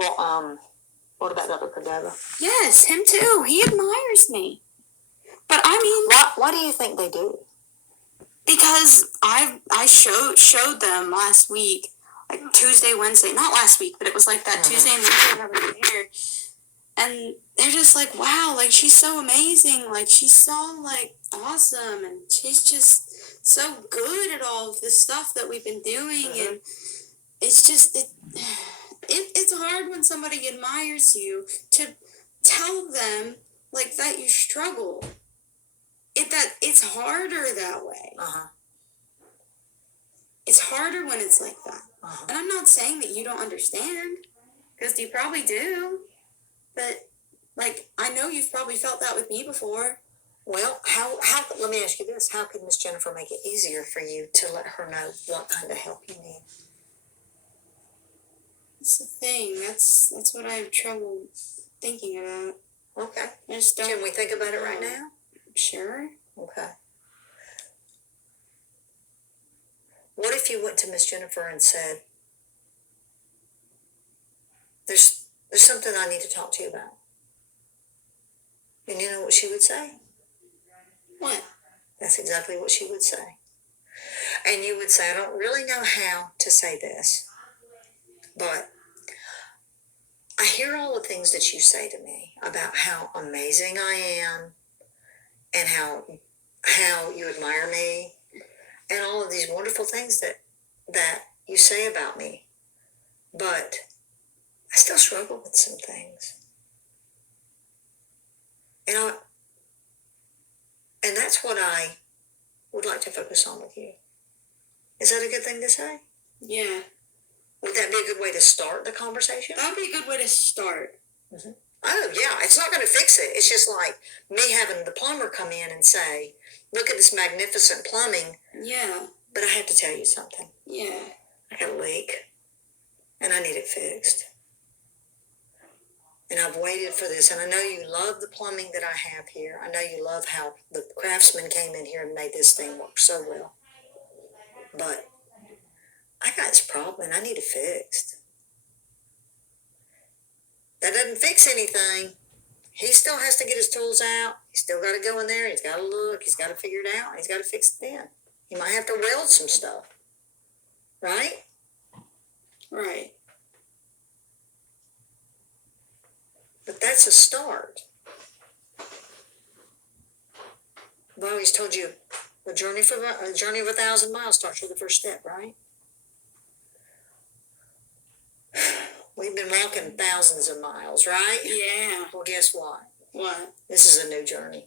Well, what about Dr. Cordova? Yes, him too. He admires me. But I mean, Why do you think they do? because I showed them last week, like Tuesday, Wednesday, not last week, but it was like that Tuesday and Wednesday when I was there. And they're just like, wow, like she's so amazing, like she's so like awesome, and she's just so good at all of this stuff that we've been doing, and it's just it's hard when somebody admires you to tell them like that you struggle. It's harder that way. It's harder when it's like that. And I'm not saying that you don't understand, because you probably do. But like, I know you've probably felt that with me before. Well, how let me ask you this: how could Miss Jennifer make it easier for you to let her know what kind of help you need? That's the thing. That's what I have trouble thinking about. Okay. I just don't. Can we think about it right now? Sure. Okay. What if you went to Miss Jennifer and said, there's something I need to talk to you about? And you know what she would say? What? That's exactly what she would say. And you would say, I don't really know how to say this, but I hear all the things that you say to me about how amazing I am and how you admire me and all of these wonderful things that you say about me. But I still struggle with some things. And that's what I would like to focus on with you. Is that a good thing to say? Yeah. Would that be a good way to start the conversation? That would be a good way to start. Oh, yeah. It's not going to fix it. It's just like me having the plumber come in and say, look at this magnificent plumbing. Yeah. But I have to tell you something. Yeah. I got a leak, and I need it fixed. And I've waited for this, and I know you love the plumbing that I have here. I know you love how the craftsman came in here and made this thing work so well. But I got this problem, and I need it fixed. That doesn't fix anything. He still has to get his tools out. He's still got to go in there. He's got to look. He's got to figure it out. He's got to fix it then. He might have to weld some stuff. Right? Right. But that's a start. I've always told you, a journey of 1,000 miles starts with the first step, right? We've been walking thousands of miles, right? Yeah. Well, guess what? What? This is a new journey.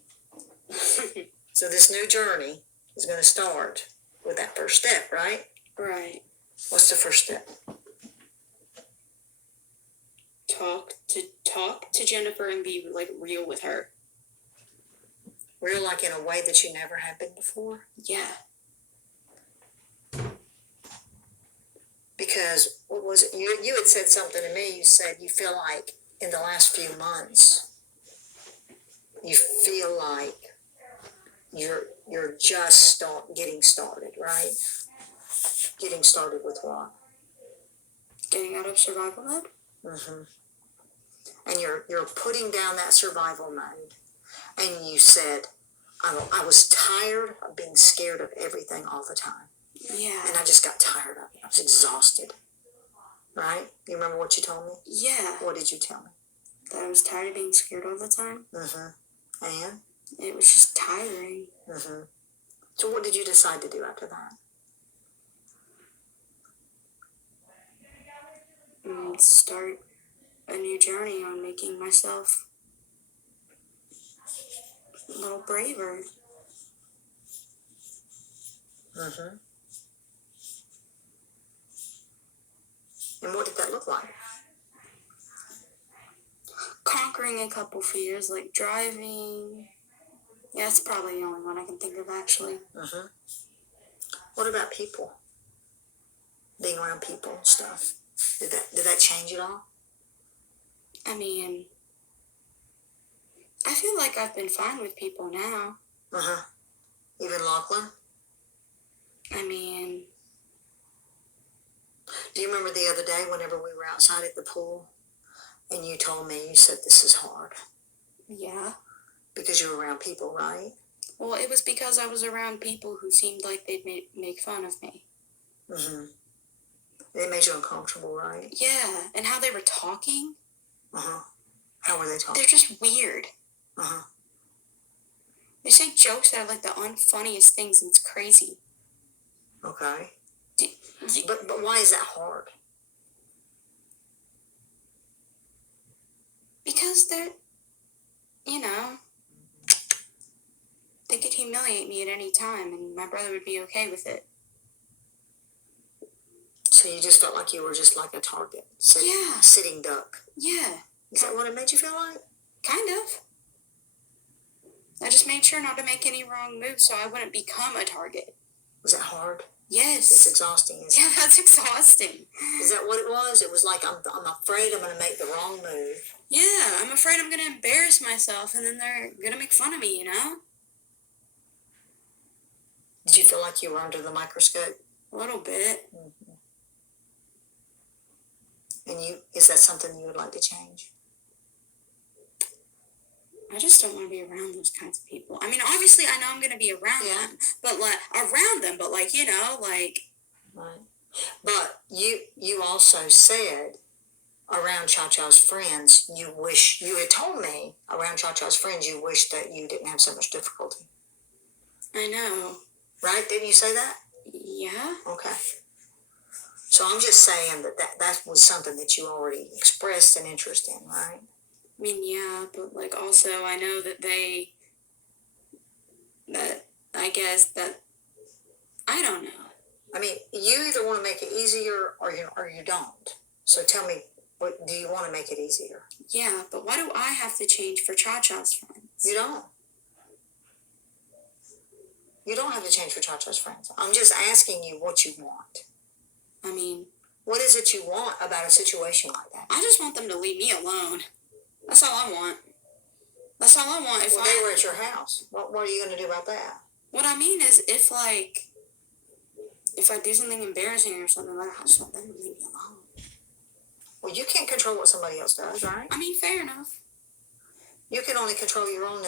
So this new journey is going to start with that first step, right? Right. What's the first step? Talk to Jennifer and be like real with her. Real, like in a way that you never have been before? Yeah. Because, what was it? You had said something to me. You said you feel like in the last few months, you feel like you're just getting started, right? Getting started with what? Getting out of survival mode? Mm-hmm. And you're putting down that survival mode. And you said, I was tired of being scared of everything all the time. Yeah. And I just got tired of it. I was exhausted. Right? You remember what you told me? Yeah. What did you tell me? That I was tired of being scared all the time. Mm-hmm. And? It was just tiring. Mm-hmm. So what did you decide to do after that? Start a new journey on making myself a little braver. Mm-hmm. And what did that look like? Conquering a couple fears, like driving. Yeah, that's probably the only one I can think of, actually. Mm-hmm. What about people? Being around people and stuff. Did that change at all? I mean, I feel like I've been fine with people now. Uh-huh. Even Lachlan? I mean... Do you remember the other day whenever we were outside at the pool And you told me, you said this is hard Yeah. because you're around people, right? Well, it was because I was around people who seemed like they'd make fun of me. Mm-hmm. It made you uncomfortable, right? Yeah, and how they were talking. Uh-huh. How were they talking? They're just weird. Uh-huh. They say jokes that are like the unfunniest things, and it's crazy. Okay. But why is that hard? Because they're, you know, they could humiliate me at any time, and my brother would be okay with it. So you just felt like you were just like a target, sitting duck. Yeah. Is that what it made you feel like? Kind of. I just made sure not to make any wrong moves so I wouldn't become a target. Was that hard? Yes. It's exhausting, isn't it? Yeah, that's exhausting. Is that what it was? It was like, I'm afraid I'm going to make the wrong move. Yeah, I'm afraid I'm going to embarrass myself, and then they're going to make fun of me, you know? Did you feel like you were under the microscope? A little bit. Mm-hmm. And is that something you would like to change? I just don't want to be around those kinds of people. I mean, obviously, I know I'm going to be around them, but like, you know, like. Right. But you also said around Cha-Cha's friends, you had told me around Cha-Cha's friends, you wish that you didn't have so much difficulty. I know. Right? Didn't you say that? Yeah. Okay. So I'm just saying that was something that you already expressed an interest in, right? I mean, yeah, but like also I know that I guess that, I don't know. I mean, you either want to make it easier or you don't. So tell me, what do you want to make it easier? Yeah, but why do I have to change for Cha-Cha's friends? You don't. You don't have to change for Cha-Cha's friends. I'm just asking you what you want. I mean, what is it you want about a situation like that? I just want them to leave me alone. That's all I want. That's all I want. Well, they were at your house. What are you going to do about that? What I mean is, if I do something embarrassing or something, like, I just want them to leave me alone. Well, you can't control what somebody else does, right? I mean, fair enough. You can only control your own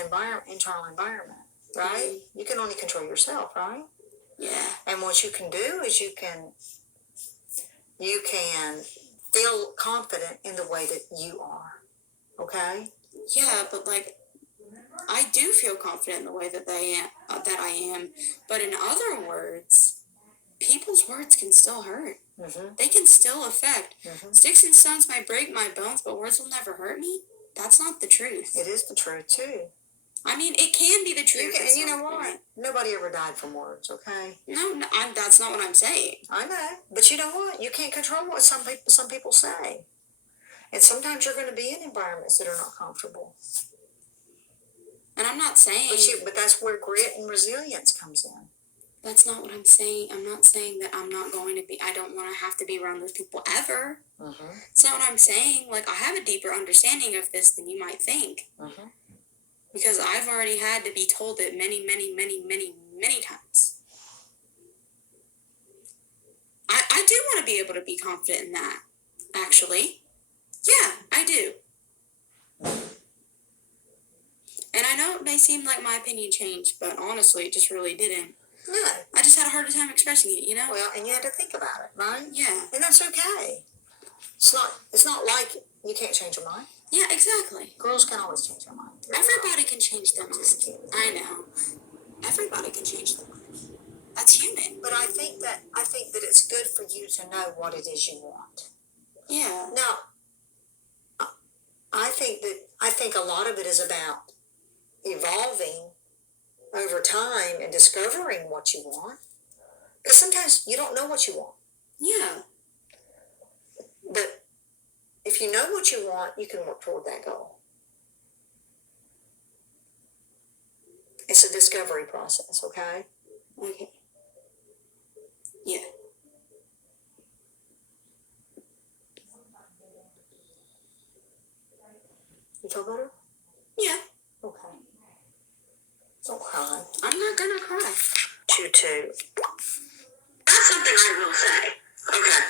internal environment, right? Mm-hmm. You can only control yourself, right? Yeah. And what you can do is you can feel confident in the way that you are, okay? Yeah, but like, I do feel confident in the way that I am. But in other words, people's words can still hurt. Mm-hmm. They can still affect. Mm-hmm. Sticks and stones might break my bones, but words will never hurt me. That's not the truth. It is the truth, too. I mean, it can be the truth. And you know what? Nobody ever died from words, okay? No, that's not what I'm saying. I know. But you know what? You can't control what some people say. And sometimes you're going to be in environments that are not comfortable. And I'm not saying... But that's where grit and resilience comes in. That's not what I'm saying. I'm not saying that I'm not going to be... I don't want to have to be around those people ever. Mm-hmm. It's not what I'm saying. Like, I have a deeper understanding of this than you might think. Mm-hmm. Because I've already had to be told it many, many, many, many, many times. I do want to be able to be confident in that, actually. Yeah, I do. And I know it may seem like my opinion changed, but honestly, it just really didn't. No. I just had a harder time expressing it, you know? Well, and you had to think about it, right? Yeah. And that's okay. It's not like you can't change your mind. Yeah, exactly. Girls can always change their mind. Everybody can change their mind. I know. Everybody can change their mind. That's human. But I think that it's good for you to know what it is you want. Yeah. Now, I think a lot of it is about evolving over time and discovering what you want. Because sometimes you don't know what you want. Yeah. But if you know what you want, you can work toward that goal. It's a discovery process, okay? Okay. Yeah. You feel better? Yeah. Okay. Don't cry. I'm not gonna cry. You too. That's something I will say. Okay.